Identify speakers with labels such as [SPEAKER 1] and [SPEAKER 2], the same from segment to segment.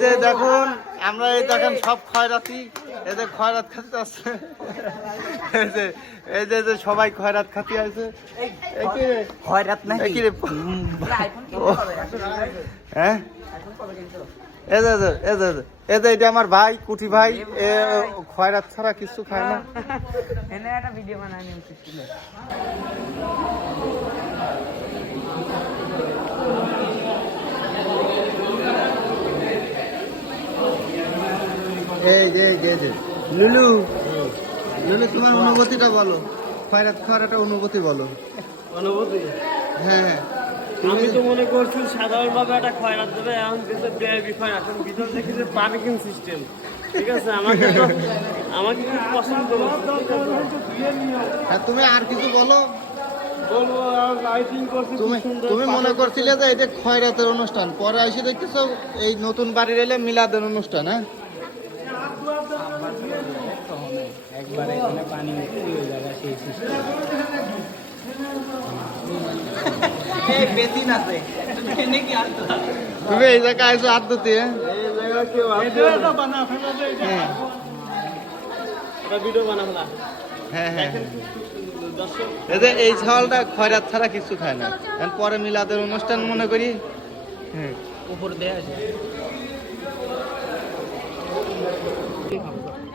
[SPEAKER 1] যে দেখুন আমরা এই দেখেন সব খয়রাতি। এই যে খয়রাত খাতে আসছে এই যে এই যে সবাই খয়রাত খাতে আছে। এই কি রে?
[SPEAKER 2] খয়রাত
[SPEAKER 1] এই কি রে? হ্যাঁ? এই যে, এই যে, এই যে, এটা আমার ভাই কুটি ভাই। এ খয়রাত ছাড়া কিছু খায় না।
[SPEAKER 2] এনে একটা ভিডিও বানাই নিয়ে উচিত ছিল
[SPEAKER 1] এই যে যে, এই যে লুলু লুলু তোমার অনুভূতিটা বলো। খয়রাত খাওয়ার একটা অনুভূতি বলো।
[SPEAKER 3] অনুভূতি?
[SPEAKER 1] হ্যাঁ।
[SPEAKER 3] আমি তো মনে করছি সাধারণভাবে একটা খয়রাত দেবে এখন কিন্তু বিআইবি খয়রাত। এখন ভিতর দেখি যে পার্কিং সিস্টেম। ঠিক আছে? আমাকে তো আমাকে কিন্তু পছন্দ
[SPEAKER 1] হ্যাঁ, তুমি আর কিছু বলো?
[SPEAKER 3] বলব লাইটিং করছি
[SPEAKER 1] তুমি তুমি মনে করছিলে যে এটা খয়রাতের অনুষ্ঠান পরে এসে দেখতেছো এই নতুন বাড়ির এলে মিলাদের অনুষ্ঠান হ্যাঁ?
[SPEAKER 2] একবার এখানে পানি উঠে ওই জায়গা সেই এই
[SPEAKER 1] তুমি হাত ধুতে
[SPEAKER 3] জায়গা কেউ
[SPEAKER 1] হ্যাঁ।
[SPEAKER 3] একটা ভিডিও বানাবো
[SPEAKER 1] হ্যাঁ হ্যাঁ।
[SPEAKER 3] দর্শক
[SPEAKER 1] এই যে এই ছাওয়ালটা খয়রাত ছাড়া কিছু খায় না। এখন পরে মিলাদের অনুষ্ঠান মনে করি। হ্যাঁ।
[SPEAKER 2] উপর দেয়া আছে।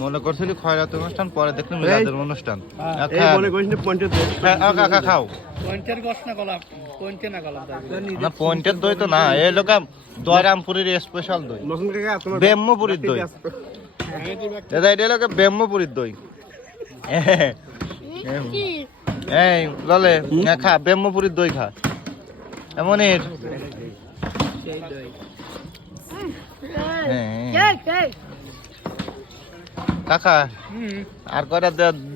[SPEAKER 1] মনে করছিলি খয়রাত অনুষ্ঠান পরে দেখলি মিলাদের অনুষ্ঠান। হ্যাঁ,
[SPEAKER 3] মনে
[SPEAKER 1] হ্যাঁ, আ, খা, খা, খাও।
[SPEAKER 3] পঞ্চায়েত গছ না গলাপ? পঞ্চায়েত না গলাপ
[SPEAKER 1] না পয়েন্টের দই তো না। এই লোক দয়রামপুরের স্পেশাল দই।
[SPEAKER 3] নতুন কাকা তোমার
[SPEAKER 1] ব্রহ্মপুরীর দই। দাদা এটা লোকে ব্রহ্মপুরীর দই। এই ললে খা ব্রহ্মপুরীর দই খা। এমনের। হ্যাঁ।
[SPEAKER 4] এই এই।
[SPEAKER 1] কাকা আর কয়টা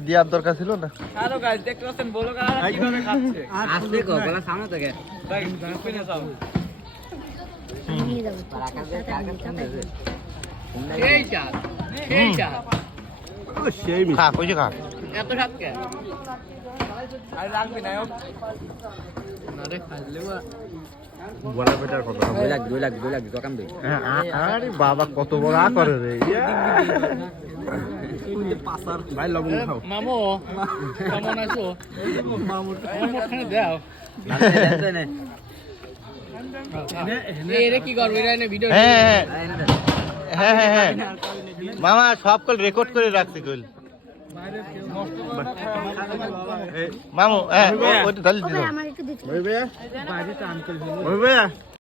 [SPEAKER 1] দেওয়ার দরকার ছিল না?
[SPEAKER 3] আরও গাছ দেখতে পাচ্ছেন বলো কারা কীভাবে খাচ্ছে?
[SPEAKER 2] আসতে কো গলা সামনে থেকে।
[SPEAKER 3] ভাই কিনে যাও
[SPEAKER 4] নিয়ে যাব
[SPEAKER 3] এই চাঁদ এই চাঁদ সেই
[SPEAKER 1] খা কইছে খা।
[SPEAKER 3] এত সাত কে? আর রাখবি না আরে খাইলে
[SPEAKER 1] বড় বেটার কথা
[SPEAKER 2] দুই লাখ দুই লাখ দুই লাখ দোকান দেই।
[SPEAKER 1] আরে বাবা কত বড় আ করে রে।
[SPEAKER 3] ভাই লবণ খাও। মামু কেমন আছো? মামু খানে দাও। এরে কি করবি? রে ভিডিও
[SPEAKER 1] হ্যাঁ হ্যাঁ। হ্যাঁ হ্যাঁ মামা সব কল রেকর্ড করে রাখছি কল মামু হ্যাঁ ওইটা ঢালি দিল।
[SPEAKER 4] ভাই
[SPEAKER 1] ভাইয়া